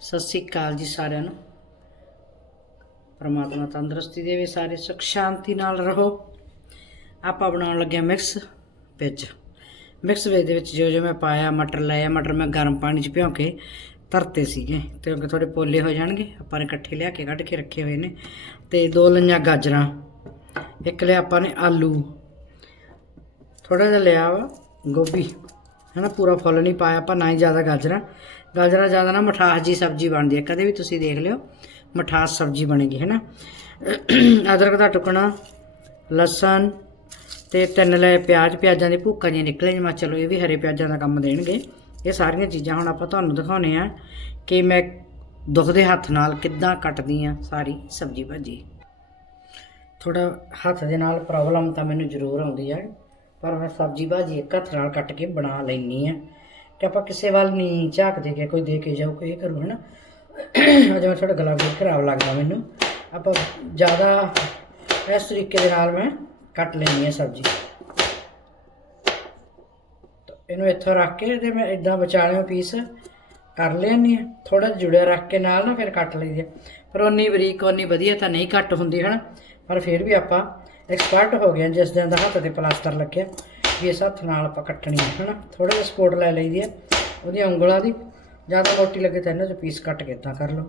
ਸਤਿ ਸ੍ਰੀ ਅਕਾਲ ਜੀ ਸਾਰਿਆਂ ਨੂੰ। ਪਰਮਾਤਮਾ ਤੰਦਰੁਸਤੀ ਦੇਵੇ ਸਾਰੇ, ਸੁਖ ਸ਼ਾਂਤੀ ਨਾਲ ਰਹੋ। ਆਪਾਂ ਬਣਾਉਣ ਲੱਗਿਆ ਮਿਕਸ ਵਿੱਚ। ਮਿਕਸ ਵਿੱਚ ਦੇ ਵਿੱਚ ਜੋ ਜੋ ਮੈਂ ਪਾਇਆ, ਮਟਰ ਲਾਇਆ, ਮਟਰ ਮੈਂ ਗਰਮ ਪਾਣੀ 'ਚ ਭਿਉਂ ਕੇ ਤਰਤੇ ਸੀਗੇ। ਤੇ ਕਿਉਂਕਿ ਥੋੜੇ ਪੋਲੇ ਹੋ ਜਾਣਗੇ, ਆਪਾਂ ਨੇ ਇਕੱਠੇ ਲਿਆ ਕੇ ਕੱਢ ਕੇ ਰੱਖੇ ਹੋਏ ਨੇ। ਤੇ ਦੋ ਲਈਆਂ ਗਾਜਰਾਂ, ਇੱਕ ਲਿਆ ਆਪਾਂ ਨੇ ਆਲੂ। ਥੋੜਾ ਜਿਹਾ ਲਿਆ ਵਾ ਗੋਭੀ। ਹਨਾ, ਪੂਰਾ ਫੁੱਲ ਨਹੀਂ ਪਾਇਆ ਆਪਾਂ, ਨਾ ਹੀ ਜ਼ਿਆਦਾ ਗਾਜਰਾਂ। ਗਾਜਰਾਂ ਜ਼ਿਆਦਾ ਨਾ ਮਠਾਸ ਜੀ ਸਬਜ਼ੀ ਬਣਦੀ ਹੈ। ਕਦੇ ਵੀ ਤੁਸੀਂ ਦੇਖ ਲਿਓ, ਮਠਾਸ ਸਬਜ਼ੀ ਬਣੇਗੀ, ਹੈ ਨਾ? ਅਦਰਕ ਦਾ ਟੁਕਣਾ ਲਸਣ ਤੇ ਤਿੰਨ ਲੈ ਪਿਆਜ਼, ਪਿਆਜ਼ਾਂ ਦੀ ਭੁੱਕਾਂ ਜਿਹੀਆਂ ਨਿਕਲੇ ਜਿਵੇਂ ਚਲੋ ਇਹ ਵੀ ਹਰੇ ਪਿਆਜ਼ਾਂ ਦਾ ਕੰਮ ਦੇਣਗੇ। ਇਹ ਸਾਰੀਆਂ ਚੀਜ਼ਾਂ ਹੁਣ ਆਪਾਂ ਤੁਹਾਨੂੰ ਦਿਖਾਉਣੇ ਆ ਕਿ ਮੈਂ ਦੁਖਦੇ ਹੱਥ ਨਾਲ ਕਿੱਦਾਂ ਕੱਟਦੀ ਆ ਸਾਰੀ ਸਬਜ਼ੀ ਭਾਜੀ। ਥੋੜਾ ਹੱਥ ਦੇ ਨਾਲ ਪ੍ਰੋਬਲਮ ਤਾਂ ਮੈਨੂੰ ਜ਼ਰੂਰ ਆਉਂਦੀ ਹੈ ਪਰ ਮੈਂ ਸਬਜ਼ੀ ਭਾਜੀ ਇੱਕ ਹੱਥ ਨਾਲ ਕੱਟ ਕੇ ਬਣਾ ਲੈਣੀ ਆ। ਕਿ ਆਪਾਂ ਕਿਸੇ ਵੱਲ ਨਹੀਂ ਝਾਕਦੇ ਕਿ ਕੋਈ ਦੇ ਕੇ ਜਾਊ, ਕੋਈ ਇਹ ਕਰੂ, ਹਨਾ? ਅਜੇ ਮੈਂ ਥੋੜਾ ਗਲਾ ਵੀ ਖਰਾਬ ਲੱਗਦਾ ਮੈਨੂੰ। ਆਪਾਂ ਜ਼ਿਆਦਾ ਇਸ ਤਰੀਕੇ ਦੇ ਨਾਲ ਮੈਂ ਕੱਟ ਲੈਣੀ ਹੈ ਸਬਜ਼ੀ। ਇਹਨੂੰ ਇੱਥੋਂ ਰੱਖ ਕੇ ਤੇ ਮੈਂ ਇਦਾਂ ਵਿਚਾਲਿਓਂ ਪੀਸ ਕਰ ਲੈਣੀ ਆ ਥੋੜਾ ਜੁੜਿਆ ਰੱਖ ਕੇ ਨਾਲ ਨਾ ਫਿਰ ਕੱਟ ਲਈਦੀ ਪਰ ਉਨੀ ਬਰੀਕ ਉਨੀ ਵਧੀਆ ਤਾਂ ਨਹੀਂ ਕੱਟ ਹੁੰਦੀ, ਹਨਾ? ਪਰ ਫਿਰ ਵੀ ਆਪਾਂ ਐਕਸਪਰਟ ਹੋ ਗਏ ਜਿਸ ਦਿਨ ਦਾ ਹੱਥ ਤੇ ਪਲਾਸਟਰ ਲੱਗਿਆ। ਵੀ ਇਸ ਹੱਥ ਨਾਲ ਆਪਾਂ ਕੱਟਣੀ ਹੈ ਹਨਾ? ਥੋੜਾ ਜਿਹਾ ਸਪੋਰਟ ਲੈ ਲਈਦੀ ਹੈ ਉਹਦੀਆਂ ਉਂਗਲਾਂ ਦੀ ਜਾਂ ਤਾਂ ਮੋਟੀ ਲੱਗੇ ਤਾਂ ਇਹਨਾਂ ਚੋਂ ਪੀਸ ਕੱਟ ਕੇ ਤਾਂ ਕਰ ਲਓ।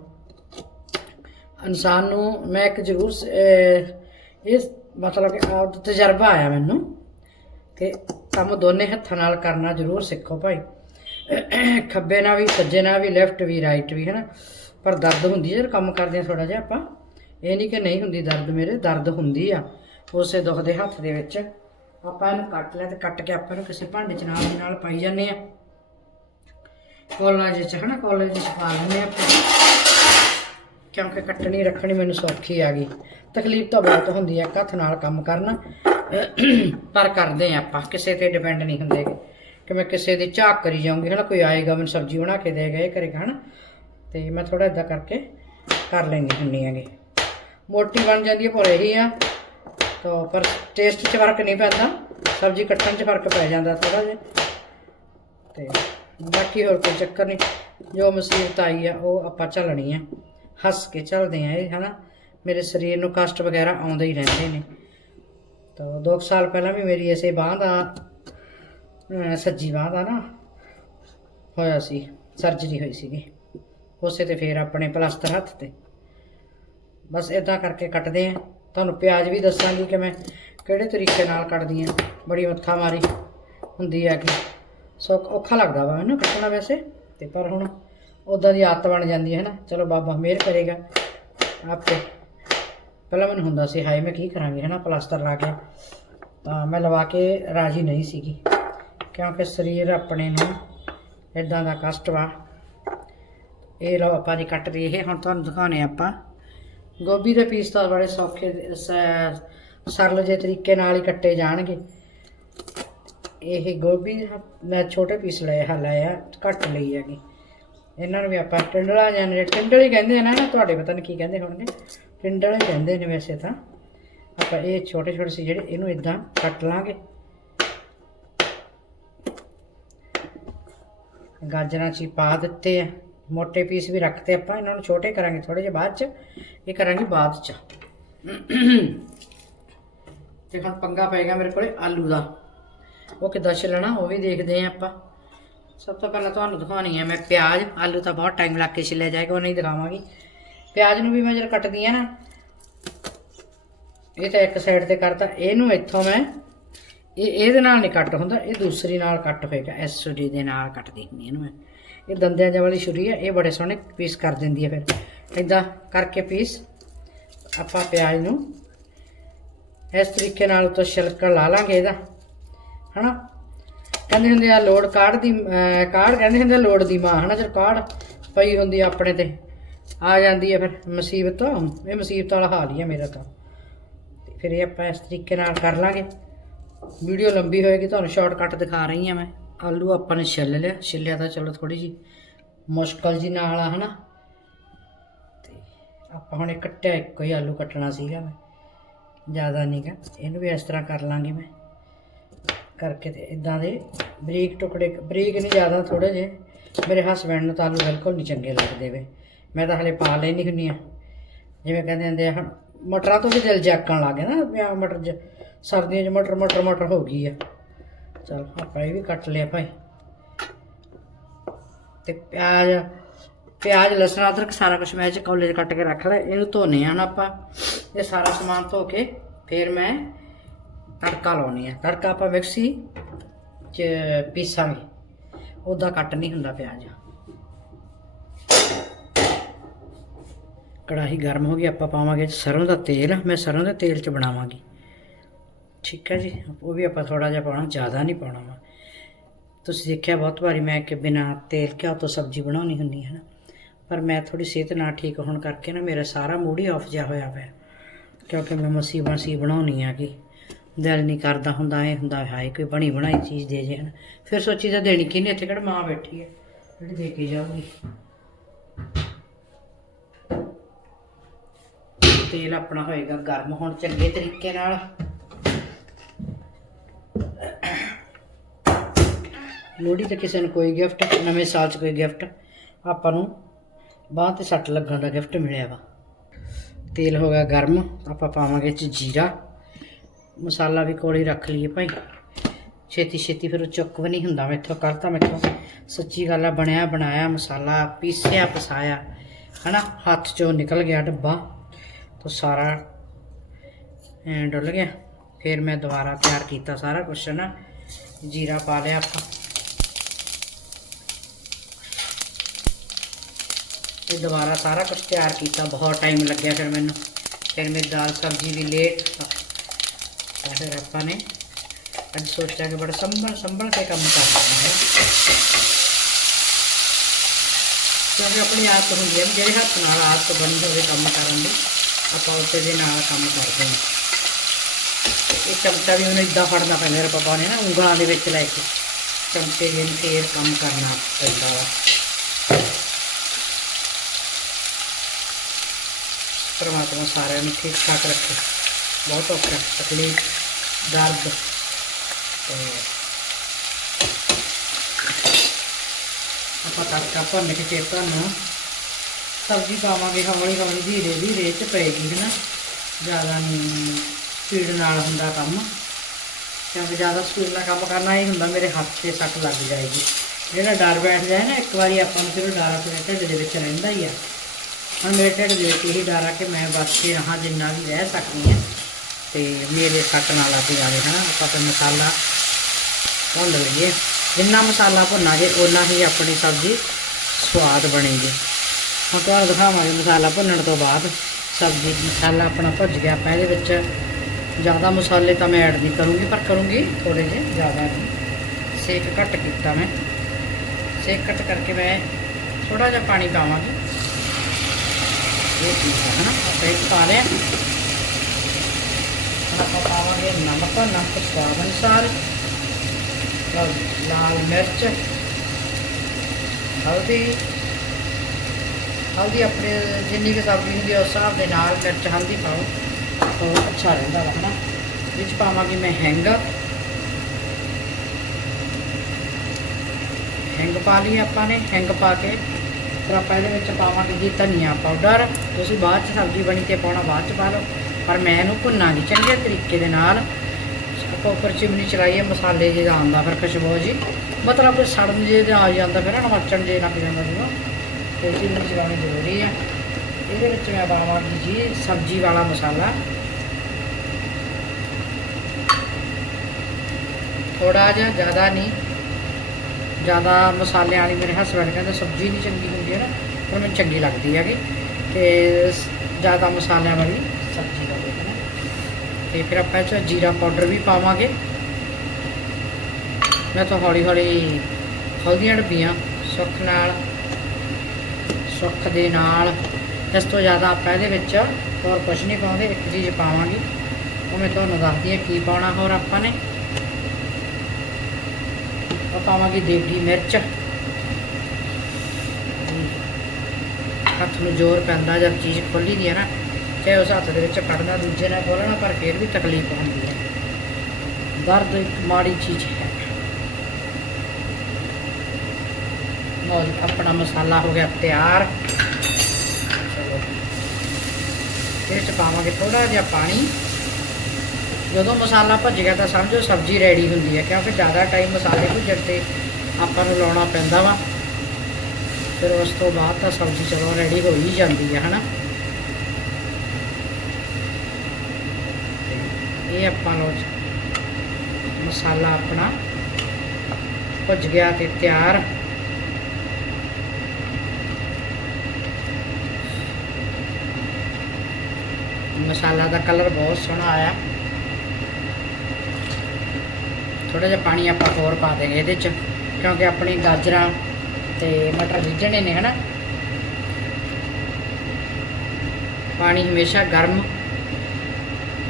ਇਨਸਾਨ ਨੂੰ ਮੈਂ ਇੱਕ ਜ਼ਰੂਰ ਇਹ ਮਤਲਬ ਕਿ ਆਪ ਦਾ ਤਜਰਬਾ ਆਇਆ ਮੈਨੂੰ ਕਿ ਕੰਮ ਦੋਨੇ ਹੱਥਾਂ ਨਾਲ ਕਰਨਾ ਜ਼ਰੂਰ ਸਿੱਖੋ ਭਾਈ। ਖੱਬੇ ਨਾਲ ਵੀ, ਸੱਜੇ ਨਾਲ ਵੀ ਲੈਫਟ ਵੀ ਰਾਈਟ ਵੀ, ਹੈਨਾ? ਪਰ ਦਰਦ ਹੁੰਦੀ ਹੈ ਕੰਮ ਕਰਦੇ ਆ ਥੋੜਾ ਜਿਹਾ ਆਪਾਂ। ਇਹ ਨਹੀਂ ਕਿ ਨਹੀਂ ਹੁੰਦੀ ਦਰਦ ਮੇਰੇ, ਦਰਦ ਹੁੰਦੀ ਆ। ਉਸੇ ਦੁੱਖ ਦੇ ਹੱਥ ਦੇ ਵਿੱਚ। ਆਪਾਂ ਇਹਨੂੰ ਕੱਟ ਲਿਆ ਤੇ ਕੱਟ ਕੇ ਆਪਾਂ ਇਹਨੂੰ ਕਿਸੇ ਭਾਂਡੇ 'ਚ ਨਾਲ ਦੀ ਨਾਲ ਪਾਈ ਜਾਂਦੇ ਆ ਕਾਲਜ 'ਚ ਹਨਾ, ਕਾਲਜ 'ਚ ਪਾ ਲੈਂਦੇ ਆ ਆਪਾਂ। ਕਿਉਂਕਿ ਕੱਟਣੀ, ਰੱਖਣੀ ਮੈਨੂੰ ਸੌਖੀ ਆ ਗਈ। ਤਕਲੀਫ ਤਾਂ ਬਹੁਤ ਹੁੰਦੀ ਹੈ ਇੱਕ ਹੱਥ ਨਾਲ ਕੰਮ ਕਰਨਾ। ਪਰ ਕਰਦੇ ਆ ਆਪਾਂ, ਕਿਸੇ ਤੇ ਡਿਪੈਂਡ ਨਹੀਂ ਹੁੰਦੇ ਕਿ ਮੈਂ ਕਿਸੇ ਦੀ ਝਾਕ ਕਰੀ ਜਾਊਂਗੀ, ਹਨਾ, ਕੋਈ ਆਏਗਾ ਮੈਨੂੰ ਸਬਜ਼ੀ ਬਣਾ ਕੇ ਦੇਗਾ ਇਹ ਕਰੇਗਾ, ਹਨਾ। ਤੇ ਮੈਂ ਥੋੜਾ ਇਦਾਂ ਕਰਕੇ ਕਰ ਲੈਂਦੀ ਹੁੰਨੀ ਹੈਗੀ। ਮੋਟੀ ਬਣ ਜਾਂਦੀ ਹੈ ਪਰ ਇਹੀ ਆ ਤਾਂ ਪਰ ਟੇਸਟ 'ਚ ਫ਼ਰਕ ਨਹੀਂ ਪੈਂਦਾ। ਸਬਜ਼ੀ ਕੱਟਣ 'ਚ ਫ਼ਰਕ ਪੈ ਜਾਂਦਾ ਥੋੜਾ ਜਿਹਾ। ਤੇ ਬਾਕੀ ਹੋਰ ਕੋਈ ਚੱਕਰ ਨਹੀਂ। ਜੋ ਮੁਸੀਬਤ ਆਈ ਆ, ਉਹ ਆਪਾਂ ਝੱਲਣੀ ਆ। ਹੱਸ ਕੇ ਚੱਲਦੇ ਆ ਇਹ, ਹਨਾ? ਮੇਰੇ ਸਰੀਰ ਨੂੰ ਕਸ਼ਟ ਵਗੈਰਾ ਆਉਂਦੇ ਹੀ ਰਹਿੰਦੇ ਨੇ। ਤਾਂ ਦੋ ਕੁ ਸਾਲ ਪਹਿਲਾਂ ਵੀ ਮੇਰੀ ਇਸੇ ਬਾਂਹ ਦਾ ਸੱਜੀ ਬਾਂਹ ਦਾ ਨਾ ਹੋਇਆ ਸੀ। ਸਰਜਰੀ ਹੋਈ ਸੀਗੀ। ਉਸੇ ਤੇ ਫੇਰ ਆਪਣੇ ਪਲਾਸਟਰ ਹੱਥ ਤੇ। ਬਸ ਇਦਾਂ ਕਰਕੇ ਕੱਟਦੇ ਆ। ਤੁਹਾਨੂੰ ਪਿਆਜ਼ ਵੀ ਦੱਸਾਂਗੀ ਕਿ ਮੈਂ ਕਿਹੜੇ ਤਰੀਕੇ ਨਾਲ ਕੱਟਦੀ ਆ ਬੜੀ ਮੱਥਾ ਮਾਰੀ ਹੁੰਦੀ ਆ ਕਿ ਸੋ ਔਖਾ ਲੱਗਦਾ ਵਾ ਮੈਨੂੰ ਕੱਟਣਾ ਵੈਸੇ। ਤੇ ਪਰ ਹੁਣ ਉਦਾਂ ਦੀ ਆਦਤ ਬਣ ਜਾਂਦੀ ਹੈ ਨਾ ਚਲੋ ਬਾਬਾ ਮਿਹਰ ਕਰੇਗਾ ਆਪੇ। ਪਹਿਲਾਂ ਮੈਨੂੰ ਹੁੰਦਾ ਸੀ, ਹਾਏ ਮੈਂ ਕੀ ਕਰਾਂਗੀ ਹੈ ਨਾ ਪਲਾਸਟਰ ਲਾ ਕੇ। ਤਾਂ ਮੈਂ ਲਵਾ ਕੇ ਰਾਜੀ ਨਹੀਂ ਸੀਗੀ। ਕਿਉਂਕਿ ਸਰੀਰ ਆਪਣੇ ਨੂੰ ਇਦਾਂ ਦਾ ਕਸ਼ਟ ਵਾ। ਇਹ ਲਓ ਆਪਾਂ ਜੀ ਕੱਟ ਰਹੀ ਇਹ ਹੁਣ ਤੁਹਾਨੂੰ ਦਿਖਾਉਣੇ ਆਪਾਂ। ਗੋਭੀ ਦੇ ਪੀਸ ਤਾਂ ਬੜੇ ਸੌਖੇ, ਸ- ਸਰਲ ਜਿਹੇ ਤਰੀਕੇ ਨਾਲ ਹੀ ਕੱਟੇ ਜਾਣਗੇ। ਇਹ ਗੋਭੀ ਮੈਂ ਛੋਟੇ ਪੀਸ ਲਏ ਹਾਂ ਲਏ ਆ, ਘੱਟ ਲਈ ਹੈਗੀ। ਇਹਨਾਂ ਨੂੰ ਵੀ ਆਪਾਂ ਟਿੰਡਲਾ ਜਾਂ ਟਿੰਡਲ ਹੀ ਕਹਿੰਦੇ ਆ ਨਾ ਤੁਹਾਡੇ ਪਤਾ ਨਹੀਂ ਕੀ ਕਹਿੰਦੇ ਹੋਣਗੇ। ਟਿੰਡਲ ਹੀ ਕਹਿੰਦੇ ਨੇ ਵੈਸੇ ਤਾਂ। ਆਪਾਂ ਇਹ ਛੋਟੇ ਛੋਟੇ ਸੀ ਜਿਹੜੇ, ਇਹਨੂੰ ਇਦਾਂ ਕੱਟ ਲਾਂਗੇ। ਗਾਜਰਾਂ ਚ ਹੀ ਪਾ ਦਿੱਤੇ ਆ। ਮੋਟੇ ਪੀਸ ਵੀ ਰੱਖਤੇ ਆਪਾਂ, ਇਹਨਾਂ ਨੂੰ ਛੋਟੇ ਕਰਾਂਗੇ ਥੋੜੇ ਜਿਹਾ ਬਾਅਦ ਚ, ਇਹ ਕਰਾਂਗੇ ਬਾਅਦ ਚ। ਤੇ ਹੁਣ ਪੰਗਾ ਪੈ ਗਿਆ ਮੇਰੇ ਕੋਲੇ ਆਲੂ ਦਾ। ਉਹ ਕਿੱਦਾਂ ਛਿੱਲਣਾ, ਉਹ ਵੀ ਦੇਖਦੇ ਆਂ ਆਪਾਂ। ਸਭ ਤੋਂ ਪਹਿਲਾਂ ਤੁਹਾਨੂੰ ਦਿਖਾਉਣੀ ਹੈ ਮੈਂ ਪਿਆਜ਼, ਆਲੂ ਤਾਂ ਬਹੁਤ ਟਾਈਮ ਲੱਗ ਕੇ ਛਿੱਲਿਆ ਜਾਏਗਾ ਉਹ ਨਹੀਂ ਦਿਖਾਵਾਂਗੀ। ਪਿਆਜ਼ ਨੂੰ ਵੀ ਮੈਂ ਜਦ ਕੱਟਦੀ ਆ ਨਾ, ਇਹ ਤਾਂ ਇੱਕ ਸਾਈਡ ਤੇ ਕਰਤਾ, ਇਹਨੂੰ ਇੱਥੋਂ ਮੈਂ, ਇਹ ਇਹਦੇ ਨਾਲ ਨਹੀਂ ਕੱਟ ਹੁੰਦਾ, ਇਹ ਦੂਸਰੀ ਨਾਲ ਕੱਟ ਹੋਏਗਾ ਇਸ ਛੁਰੀ ਦੇ ਨਾਲ ਕੱਟਦੀ ਹੁੰਦੀ ਇਹਨੂੰ ਮੈਂ। ਇਹ ਦੰਦਿਆਂ ਜਿਹੀ ਵਾਲੀ ਛੁਰੀ ਹੈ ਇਹ ਬੜੇ ਸੋਹਣੇ ਪੀਸ ਕਰ ਦਿੰਦੀ ਹੈ ਫਿਰ। ਇਦਾਂ ਕਰਕੇ ਪੀਸ ਆਪਾਂ ਪਿਆਜ਼ ਨੂੰ ਇਸ ਤਰੀਕੇ ਨਾਲ ਤੋਂ ਛਿਲਕਾ ਲਾ ਲਾਂਗੇ ਇਹਦਾ, ਹਨਾ? ਕਹਿੰਦੇ ਹੁੰਦੇ ਆ, ਲੋੜ ਕਾੜ ਦੀ, ਅਹ ਕਾੜ ਕਹਿੰਦੇ ਹੁੰਦੇ ਆ, ਲੋੜ ਦੀ ਮਾਂ, ਹਨਾ? ਜਦ ਕਾੜ ਪਈ ਹੁੰਦੀ ਆਪਣੇ ਤੇ, ਆ ਜਾਂਦੀ ਹੈ ਫਿਰ ਮੁਸੀਬਤ ਇਹ ਮੁਸੀਬਤ ਵਾਲਾ ਹਾਲ ਹੀ ਆ ਮੇਰਾ ਤਾਂ। ਫਿਰ ਇਹ ਆਪਾਂ ਇਸ ਤਰੀਕੇ ਨਾਲ ਕਰ ਲਾਂਗੇ। ਵੀਡੀਓ ਲੰਬੀ ਹੋਏਗੀ, ਤੁਹਾਨੂੰ ਸ਼ਾਰਟਕਟ ਦਿਖਾ ਰਹੀ ਹਾਂ ਮੈਂ। ਆਲੂ ਆਪਾਂ ਨੇ ਛਿੱਲ ਲਿਆ, ਛਿੱਲਿਆ ਤਾਂ ਚਲੋ ਥੋੜੀ ਜੀ ਮੁਸ਼ਕਲ ਜੀ ਨਾਲ ਆ, ਹਨਾ? ਤੇ ਆਪਾਂ ਹੁਣ ਕੱਟਿਆ ਇੱਕੋ ਹੀ ਆਲੂ ਕੱਟਣਾ ਸੀਗਾ ਮੈਂ, ਜ਼ਿਆਦਾ ਨਹੀਂਗਾ ਇਹਨੂੰ ਵੀ ਇਸ ਤਰ੍ਹਾਂ ਕਰ ਲਾਂਗੇ ਮੈਂ। ਕਰਕੇ ਤੇ ਇਦਾਂ ਦੇ ਬਰੀਕ ਟੁਕੜੇ, ਬਰੀਕ ਨਹੀਂ ਜ਼ਿਆਦਾ ਥੋੜੇ ਜਿਹੇ। ਮੇਰੇ ਹਸਬੰਡ ਨੂੰ ਤਾਂ ਆਲੂ ਬਿਲਕੁਲ ਨਹੀਂ ਚੰਗੇ ਲੱਗਦੇ ਵੇ। ਮੈਂ ਤਾਂ ਹਲੇ ਪਾ ਲੈਣੀ ਹੁੰਦੀ ਆ ਜਿਵੇਂ ਕਹਿੰਦੇ ਹੁੰਦੇ ਆ, ਹੁਣ ਮਟਰਾਂ ਤੋਂ ਵੀ ਦਿਲ ਜਾਕਣ ਲੱਗ ਗਿਆ ਨਾ ਪਿਆ ਮਟਰ ਜ, ਸਰਦੀਆਂ 'ਚ ਮਟਰ ਮਟਰ ਮਟਰ ਹੋ ਗਈ ਆ। ਚਲ ਆਪਾਂ ਇਹ ਵੀ ਕੱਟ ਲਿਆ ਭਾਈ। ਤੇ ਪਿਆਜ਼ ਪਿਆਜ਼, ਲਸਣ, ਅਦਰਕ ਸਾਰਾ ਕੁਝ ਮੈਂ ਇਹ 'ਚ ਕੌਲੇ 'ਚ ਕੱਟ ਕੇ ਰੱਖ ਲਿਆ। ਇਹਨੂੰ ਧੋਨੇ ਆ ਨਾ ਆਪਾਂ। ਇਹ ਸਾਰਾ ਸਮਾਨ ਧੋ ਕੇ ਫਿਰ ਮੈਂ ਤੜਕਾ ਲਾਉਣੀ ਆ। ਤੜਕਾ ਆਪਾਂ ਮਿਕਸੀ 'ਚ ਪੀਸਾਂਗੇ। ਉਹਦਾ ਕੱਟ ਨਹੀਂ ਹੁੰਦਾ ਪਿਆਜ਼। ਕੜਾਹੀ ਗਰਮ ਹੋ ਗਈ, ਆਪਾਂ ਪਾਵਾਂਗੇ ਸਰੋਂ ਦਾ ਤੇਲ। ਮੈਂ ਸਰੋਂ ਦੇ ਤੇਲ 'ਚ ਬਣਾਵਾਂਗੀ। ਠੀਕ ਹੈ ਜੀ। ਉਹ ਵੀ ਆਪਾਂ ਥੋੜਾ ਜਿਹਾ ਪਾਉਣਾ, ਜ਼ਿਆਦਾ ਨਹੀਂ ਪਾਉਣਾ ਵਾ। ਤੁਸੀਂ ਦੇਖਿਆ ਬਹੁਤ ਵਾਰੀ ਮੈਂ ਕਿ ਬਿਨਾ ਤੇਲ ਘਿਓ ਤੋਂ ਸਬਜ਼ੀ ਬਣਾਉਣੀ ਹੁੰਦੀ ਹੈ ਨਾ। ਪਰ ਮੈਂ ਥੋੜੀ ਸਿਹਤ ਨਾ ਠੀਕ ਹੋਣ ਕਰਕੇ ਨਾ ਮੇਰਾ ਸਾਰਾ ਮੂਡ ਹੀ ਆਫ ਜਿਹਾ ਹੋਇਆ ਪਿਆ। ਕਿਉਂਕਿ ਮੈਂ ਮਸੀ ਮਸੀ ਬਣਾਉਣੀ ਆ ਕਿ ਦਿਲ ਨਹੀਂ ਕਰਦਾ ਹੁੰਦਾ ਇਹ ਹੁੰਦਾ, ਹਾਏ, ਕੋਈ ਬਣੀ ਬਣਾਈ ਚੀਜ਼ ਦੇ ਜੇ ਹਨ। ਫਿਰ ਸੋਚੀ ਤਾਂ ਦੇਣੀ ਕਿਹਨੇ, ਇੱਥੇ ਕਿਹੜਾ ਮਾਂ ਬੈਠੀ ਹੈ, ਜਿਹੜੀ ਦੇ ਕੇ ਜਾਊਗੀ। ਤੇਲ ਆਪਣਾ ਹੋਏਗਾ ਗਰਮ ਹੁਣ ਚੰਗੇ ਤਰੀਕੇ ਨਾਲ। ਲੋਹੜੀ ਤੇ ਕਿਸੇ ਨੂੰ ਕੋਈ ਗਿਫਟ ਨਵੇਂ ਸਾਲ 'ਚ ਕੋਈ ਗਿਫਟ ਆਪਾਂ ਨੂੰ ਬਾਂਹ ਤੇ ਸੱਟ ਲੱਗਣ ਦਾ ਗਿਫਟ ਮਿਲਿਆ ਵਾ। ਤੇਲ ਹੋ ਗਿਆ ਗਰਮ, ਆਪਾਂ ਪਾਵਾਂਗੇ 'ਚ ਜੀਰਾ। ਮਸਾਲਾ ਵੀ ਕੋਲੇ ਰੱਖ ਲਈਏ ਭਾਈ। ਛੇਤੀ ਛੇਤੀ ਫਿਰ ਉਹ ਚੁੱਕ ਵੀ ਨਹੀਂ ਹੁੰਦਾ ਮੈਥੋਂ, ਕਰਤਾ ਮੈਥੋਂ। ਸੱਚੀ ਗੱਲ ਆ, ਬਣਿਆ ਬਣਾਇਆ, ਮਸਾਲਾ ਪੀਸਿਆ ਪਸਾਇਆ, ਹਨਾ? ਹੱਥ 'ਚੋਂ ਨਿਕਲ ਗਿਆ ਡੱਬਾ, ਤਾਂ ਸਾਰਾ ਡੁੱਲ ਗਿਆ। ਫਿਰ ਮੈਂ ਦੁਬਾਰਾ ਤਿਆਰ ਕੀਤਾ ਸਾਰਾ ਕੁਛ ਨਾ ਜੀਰਾ ਪਾ ਲਿਆ ਆਪਾਂ। ਤੇ ਦੁਬਾਰਾ ਸਾਰਾ ਕੁਝ ਤਿਆਰ ਕੀਤਾ, ਬਹੁਤ ਟਾਈਮ ਲੱਗਿਆ ਫਿਰ ਮੈਨੂੰ। ਫਿਰ ਮੇਰੀ ਦਾਲ ਸਬਜ਼ੀ ਵੀ ਲੇਟ ਤਾਂ ਫਿਰ ਆਪਾਂ ਨੇ ਅੱਜ ਸੋਚਿਆ ਕਿ ਬੜਾ ਸੰਭਲ ਸੰਭਲ ਕੇ ਕੰਮ ਕਰਨਾ ਹੈ। ਕਿਉਂਕਿ ਆਪਣੀ ਆਦਤ ਹੁੰਦੀ ਹੈ ਜਿਹੜੇ ਹੱਥ ਨਾਲ ਆਦਤ ਬਣੀ ਹੋਵੇ ਕੰਮ ਕਰਨ ਦੀ, ਆਪਾਂ ਉਸੇ ਦੇ ਨਾਲ ਕੰਮ ਕਰਦੇ ਹਾਂ। ਇਹ ਚਮਚਾ ਵੀ ਉਹਨੇ ਇਦਾਂ ਫੜਨਾ ਪੈਂਦਾ ਮੇਰੇ ਪਾਪਾ ਨੇ ਨਾ ਉਂਗਲਾਂ ਦੇ ਵਿੱਚ ਲੈ ਕੇ, ਚਮਚੇ ਜਿਹੇ ਫੇਰ ਕੰਮ ਕਰਨਾ ਪੈਂਦਾ ਪਰਮਾਤਮਾ ਸਾਰਿਆਂ ਨੂੰ ਠੀਕ ਠਾਕ ਰੱਖੇ। ਬਹੁਤ ਔਖਾ ਤਕਲੀਫ, ਦਰਦ। ਤੇ ਆਪਾਂ ਤੜਕਾ ਭੰਨ ਕੇ ਚੇਤਾ ਨੂੰ ਸਬਜ਼ੀ ਪਾਵਾਂਗੇ, ਹੌਲੀ ਹੌਲੀ ਧੀਰੇ ਧੀਰੇ ਚ ਪਏਗੀ ਹੈ ਨਾ ਜ਼ਿਆਦਾ ਨਹੀਂ ਸਪੀਡ ਨਾਲ ਹੁੰਦਾ ਕੰਮ। ਕਿਉਂਕਿ ਜ਼ਿਆਦਾ ਸਪੀਡ ਨਾਲ ਕੰਮ ਕਰਨਾ ਹੀ ਹੁੰਦਾ, ਮੇਰੇ ਹੱਥ 'ਤੇ ਸੱਟ ਲੱਗ ਜਾਏਗੀ। ਜਿਹੜਾ ਡਰ ਬੈਠ ਜਾਏ ਨਾ, ਇੱਕ ਵਾਰੀ ਆਪਾਂ ਨੂੰ ਫਿਰ ਡਰ ਆਪਣੇ ਢਿੱਡ ਦੇ ਵਿੱਚ ਰਹਿੰਦਾ ਹੀ ਆ। ਹੁਣ ਮੇਰੇ ਢਿੱਡ ਦੇ ਵਿੱਚ ਇਹੀ ਡਰ ਆ ਕਿ ਮੈਂ ਬਚ ਕੇ ਰਹਾਂ ਜਿੰਨਾ ਵੀ ਰਹਿ ਸਕਦੀ ਹਾਂ। ਤੇ ਮੇਰੇ ਸੱਟ ਨਾਲ ਲੱਗ ਜਾਵੇ ਹਨਾ? ਆਪਾਂ ਫਿਰ ਮਸਾਲਾ ਭੁੰਨ ਲਈਏ। ਜਿੰਨਾ ਮਸਾਲਾ ਭੁੰਨਾਂਗੇ ਉਨਾ ਹੀ ਆਪਣੀ ਸਬਜ਼ੀ ਸਵਾਦ ਬਣੇਗੀ। ਹੁਣ ਤੁਹਾਨੂੰ ਦਿਖਾਵਾਂਗੇ ਮਸਾਲਾ ਭੁੰਨਣ ਤੋਂ ਬਾਅਦ। ਸਬਜ਼ੀ ਮਸਾਲਾ ਆਪਣਾ ਭੁੱਜ ਗਿਆ। ਆਪਾਂ ਇਹਦੇ ਵਿੱਚ ਜ਼ਿਆਦਾ ਮਸਾਲੇ ਤਾਂ ਮੈਂ ਐਡ ਨਹੀਂ ਕਰੂੰਗੀ, ਪਰ ਕਰੂੰਗੀ ਥੋੜੇ ਜਿਹੇ ਜ਼ਿਆਦਾ ਸੇਕ ਘੱਟ ਕੀਤਾ ਮੈਂ। ਸੇਕ ਘੱਟ ਕਰਕੇ ਮੈਂ ਥੋੜਾ ਜਿਹਾ ਪਾਣੀ ਪਾਵਾਂਗੀ। ਇਹ ਠੀਕ ਹੈ ਨਾ ਆਪਾਂ ਇਹ ਪਾ ਲਿਆ ਆਪਾਂ ਪਾਵਾਂਗੇ ਨਮਕ ਨਮਕ ਸਵਾਦ ਅਨੁਸਾਰ ਲਾਲ ਮਿਰਚ ਹਲਦੀ ਹਲਦੀ ਆਪਣੇ ਜਿੰਨੀ ਕੁ ਸਬਜ਼ੀ ਹੁੰਦੀ ਹੈ ਉਸ ਹਿਸਾਬ ਦੇ ਨਾਲ ਮਿਰਚ ਹਲਦੀ ਪਾਓ ਤਾਂ ਅੱਛਾ ਰਹਿੰਦਾ ਵਾ ਹਨਾ ਵਿੱਚ ਪਾਵਾਂਗੀ ਮੈਂ ਹਿੰਗ ਹਿੰਗ ਪਾ ਲਈ ਆਪਾਂ ਨੇ ਹਿੰਗ ਪਾ ਕੇ ਫਿਰ ਆਪਾਂ ਇਹਦੇ ਵਿੱਚ ਪਾਵਾਂਗੇ ਜੀ ਧਨੀਆ ਪਾਊਡਰ ਤੁਸੀਂ ਬਾਅਦ ਚ ਸਬਜ਼ੀ ਬਣੀ ਤੇ ਪਾਉਣਾ, ਬਾਅਦ ਚ ਪਾ ਲਓ। ਪਰ ਮੈਂ ਇਹਨੂੰ ਭੁੰਨਾਂਗੀ ਚੰਗੇ ਤਰੀਕੇ ਦੇ ਨਾਲ। ਆਪਾਂ ਉੱਪਰ ਚਿਮਨੀ ਚਲਾਈਏ ਮਸਾਲੇ ਜਿਹੇ ਦਾ ਆਉਂਦਾ ਫਿਰ ਖੁਸ਼ਬੂ ਜੀ। ਮਤਲਬ ਕਿ ਸੜਨ ਜੇ ਦਾ ਆ ਜਾਂਦਾ ਫਿਰ ਨਾ ਮੱਚਣ ਜੇ ਲੱਗ ਜਾਂਦਾ ਜਦੋਂ ਤੇ ਚਿਮਨੀ ਚਲਾਉਣੀ ਜ਼ਰੂਰੀ ਹੈ ਇਹਦੇ ਵਿੱਚ ਮੈਂ ਪਾਵਾਂਗੀ ਜੀ ਸਬਜ਼ੀ ਵਾਲਾ ਮਸਾਲਾ। ਥੋੜਾ ਜਿਹਾ ਜ਼ਿਆਦਾ ਨਹੀਂ ਜ਼ਿਆਦਾ ਮਸਾਲਿਆਂ ਵਾਲੀ ਮੇਰੇ ਹਸਬੰਡ ਕਹਿੰਦੇ ਸਬਜ਼ੀ ਨਹੀਂ ਚੰਗੀ ਹੁੰਦੀ ਹੈ ਨਾ, ਪਰ ਮੈਨੂੰ ਚੰਗੀ ਲੱਗਦੀ ਹੈਗੀ ਤੇ ਜ਼ਿਆਦਾ ਮਸਾਲਿਆਂ ਵਾਲੀ ਸਬਜ਼ੀ ਦਾ ਹੈ ਨਾ ਤੇ ਫਿਰ ਆਪਾਂ ਇਹ 'ਚ ਜੀਰਾ ਪਾਊਡਰ ਵੀ ਪਾਵਾਂਗੇ। ਮੈਂ ਤਾਂ ਹੌਲੀ ਹੌਲੀ ਹਲਦੀਆਂ ਡੱਬੀਆਂ, ਸੁੱਖ ਨਾਲ, ਸੁੱਖ ਦੇ ਨਾਲ। ਇਸ ਤੋਂ ਜ਼ਿਆਦਾ ਆਪਾਂ ਇਹਦੇ ਵਿੱਚ ਹੋਰ ਕੁਝ ਨਹੀਂ ਪਾਉਂਦੇ, ਇੱਕ ਚੀਜ਼ ਪਾਵਾਂਗੇ। ਉਹ ਮੈਂ ਤੁਹਾਨੂੰ ਦੱਸਦੀ ਹਾਂ ਕੀ ਪਾਉਣਾ ਹੋਰ ਆਪਾਂ ਨੇ। ਪਾਵਾਂਗੇ ਦੇਗੀ ਮਿਰਚ। ਹੱਥ ਨੂੰ ਜ਼ੋਰ ਪੈਂਦਾ ਜਦ ਚੀਜ਼ ਖੋਲੀ ਦੀ ਹੈ ਨਾ, ਚਾਹੇ ਉਸ ਹੱਥ ਦੇ ਵਿੱਚ ਫੜਨਾ ਦੂਜੇ ਨਾਲ ਖੋਲਣਾ ਪਰ ਫਿਰ ਵੀ ਤਕਲੀਫ ਹੁੰਦੀ ਹੈ ਦਰਦ ਇੱਕ ਮਾੜੀ ਚੀਜ਼ ਹੈ। ਲਓ ਆਪਣਾ ਮਸਾਲਾ ਹੋ ਗਿਆ ਤਿਆਰ। ਚਲੋ। ਇਹਦੇ ਚ ਪਾਵਾਂਗੇ ਥੋੜਾ ਜਿਹਾ ਪਾਣੀ। ਜਦੋਂ ਮਸਾਲਾ ਭੱਜ ਗਿਆ ਤਾਂ ਸਮਝੋ ਸਬਜ਼ੀ ਰੈਡੀ ਹੁੰਦੀ ਹੈ, ਕਿਉਂਕਿ ਜ਼ਿਆਦਾ ਟਾਈਮ ਮਸਾਲੇ ਭੁੱਜਣ ਤੇ ਆਪਾਂ ਨੂੰ ਲਾਉਣਾ ਪੈਂਦਾ ਵਾ। ਫਿਰ ਉਸ ਤੋਂ ਬਾਅਦ ਤਾਂ ਸਬਜ਼ੀ ਚਲੋ ਰੈਡੀ ਹੋ ਹੀ ਜਾਂਦੀ ਹੈ, ਹਨਾ? ਇਹ ਆਪਾਂ ਲੋ ਮਸਾਲਾ ਆਪਣਾ ਭੁੱਜ ਗਿਆ ਤੇ ਤਿਆਰ। ਮਸਾਲਾ ਦਾ ਕਲਰ ਬਹੁਤ ਸੋਹਣਾ ਆਇਆ। ਥੋੜਾ ਜਿਹਾ ਪਾਣੀ ਆਪਾਂ ਹੋਰ ਪਾ ਦੇਂਗੇ ਇਹਦੇ ਚ, ਕਿਉਂਕਿ ਆਪਣੀ ਗਾਜਰਾਂ ਤੇ ਮਟਰ ਰਿੱਝਣੇ ਨੇ, ਹਨਾ? ਪਾਣੀ ਹਮੇਸ਼ਾ ਗਰਮ,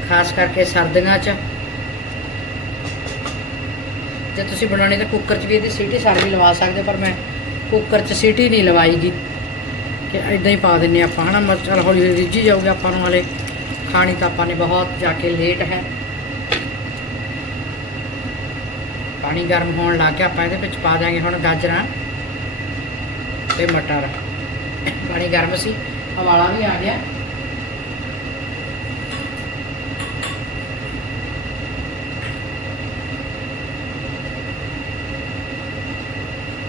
ਖਾਸ ਕਰਕੇ ਸਰਦੀਆਂ 'ਚ। ਜੇ ਤੁਸੀਂ ਬਣਾਉਣੇ ਤਾਂ ਕੁੱਕਰ 'ਚ ਵੀ ਇਹਦੀ ਸੀਟੀ ਸਰ ਵੀ ਲਵਾ ਸਕਦੇ, ਪਰ ਮੈਂ ਕੁੱਕਰ 'ਚ ਸੀਟੀ ਨਹੀਂ ਲਵਾਈਗੀ। ਕਿ ਇਦਾਂ ਹੀ ਪਾ ਦਿੰਨੇ ਆਪਾਂ, ਹਨਾ? ਮਰ ਚੱਲ ਹੌਲੀ ਹੌਲੀ ਰਿੱਝੀ ਜਾਊਗੀ ਆਪਾਂ ਨੂੰ ਹਲੇ ਖਾਣੀ ਤਾਂ ਆਪਾਂ ਨੇ ਬਹੁਤ, ਜਾ ਕੇ ਲੇਟ ਹੈ। ਪਾਣੀ ਗਰਮ ਹੋਣ ਲੱਗ ਗਿਆ, ਆਪਾਂ ਇਹਦੇ ਵਿੱਚ ਪਾ ਦਾਂਗੇ ਹੁਣ ਗਾਜਰਾਂ ਤੇ ਮਟਰ। ਪਾਣੀ ਗਰਮ ਸੀ, ਹਵਾਲਾ ਵੀ ਆ ਗਿਆ।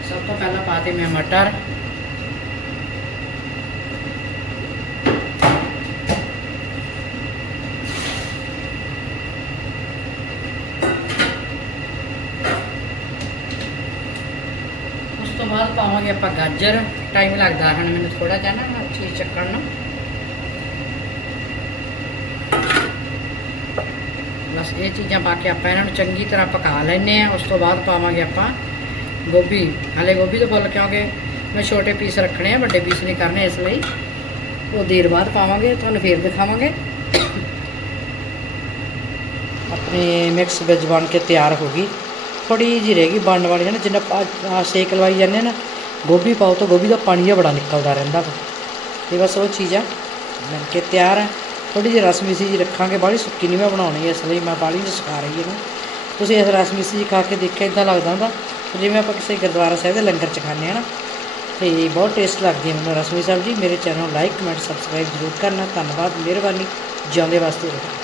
ਸਭ ਤੋਂ ਪਹਿਲਾਂ ਪਾਤੇ ਮੈਂ ਮਟਰ ਉਸ ਤੋਂ ਬਾਅਦ ਪਾਵਾਂਗੇ ਆਪਾਂ ਗਾਜਰ। ਟਾਈਮ ਲੱਗਦਾ ਹਨ ਮੈਨੂੰ ਥੋੜਾ ਜਿਹਾ ਨਾ ਚੀਜ਼ ਚੱਕਣ ਨੂੰ। ਬਸ ਇਹ ਚੀਜ਼ਾਂ ਪਾ ਕੇ ਆਪਾਂ ਇਹਨਾਂ ਨੂੰ ਚੰਗੀ ਤਰ੍ਹਾਂ ਪਕਾ ਲੈਨੇ ਆ ਉਸ ਤੋਂ ਬਾਅਦ ਪਾਵਾਂਗੇ ਆਪਾਂ ਗੋਭੀ। ਹਲੇ ਗੋਭੀ ਤੋਂ ਫੁੱਲ ਕਿਉਂਕਿ ਮੈਂ ਛੋਟੇ ਪੀਸ ਰੱਖਣੇ ਆ, ਵੱਡੇ ਪੀਸ ਨਹੀਂ ਕਰਨੇ ਇਸ ਲਈ। ਉਹ ਦੇਰ ਬਾਅਦ ਪਾਵਾਂਗੇ, ਤੁਹਾਨੂੰ ਫੇਰ ਦਿਖਾਵਾਂਗੇ। ਆਪਣੇ ਮਿਕਸ ਵੈਜ ਬਣ ਕੇ ਤਿਆਰ ਹੋ ਗਈ। ਥੋੜੀ ਜਿਹੀ ਰਹਿ ਗਈ, ਬਣਨ ਵਾਲੀ। ਹੈ ਨਾ ਜਿੰਨਾ ਆਪਾਂ ਆਹ ਸੇਕ ਲਵਾਈ ਜਾਂਦੇ ਆ ਨਾ ਗੋਭੀ ਪਾਓ ਤਾਂ ਗੋਭੀ ਦਾ ਪਾਣੀ ਜਿਹਾ ਬੜਾ ਨਿਕਲਦਾ ਰਹਿੰਦਾ ਵਾ। ਇਹ ਬਸ ਉਹ ਚੀਜ਼ ਆ। ਬਣ ਕੇ ਤਿਆਰ ਹੈ ਥੋੜੀ ਜਿਹੀ ਰਸ ਮਿਸੀ ਜੀ ਰੱਖਾਂਗੇ। ਬਾਹਲੀ ਸੁੱਕੀ ਨਹੀਂ ਮੈਂ ਬਣਾਉਣੀ ਇਸ ਲਈ ਮੈਂ ਬਾਹਲੀ ਜਿਹੀ ਸੁਕਾ ਰਹੀ ਇਹਨੂੰ। ਤੁਸੀਂ ਇਸ ਰਸ ਮਿਸੀ ਜੀ ਖਾ ਕੇ ਦੇਖਿਆ ਇਦਾਂ ਲੱਗਦਾ ਹੁੰਦਾ ਜਿਵੇਂ ਆਪਾਂ ਕਿਸੇ ਗੁਰਦੁਆਰਾ ਸਾਹਿਬ ਦੇ ਲੰਗਰ ਚ ਖਾਂਦੇ ਹਾਂ ਨਾ। ਤੇ ਬਹੁਤ ਟੇਸਟ ਲੱਗਦੀ ਹੈ ਮੈਨੂੰ ਰਸਮੀ ਸਬਜ਼ੀ ਮੇਰੇ ਚੈਨਲ ਨੂੰ ਲਾਈਕ ਕਮੈਂਟ ਸਬਸਕ੍ਰਾਈਬ ਜ਼ਰੂਰ ਕਰਨਾ। ਧੰਨਵਾਦ, ਮਿਹਰਬਾਨੀ। ਜਿਉਂਦੇ ਵਾਸਤੇ ਰਹੋ।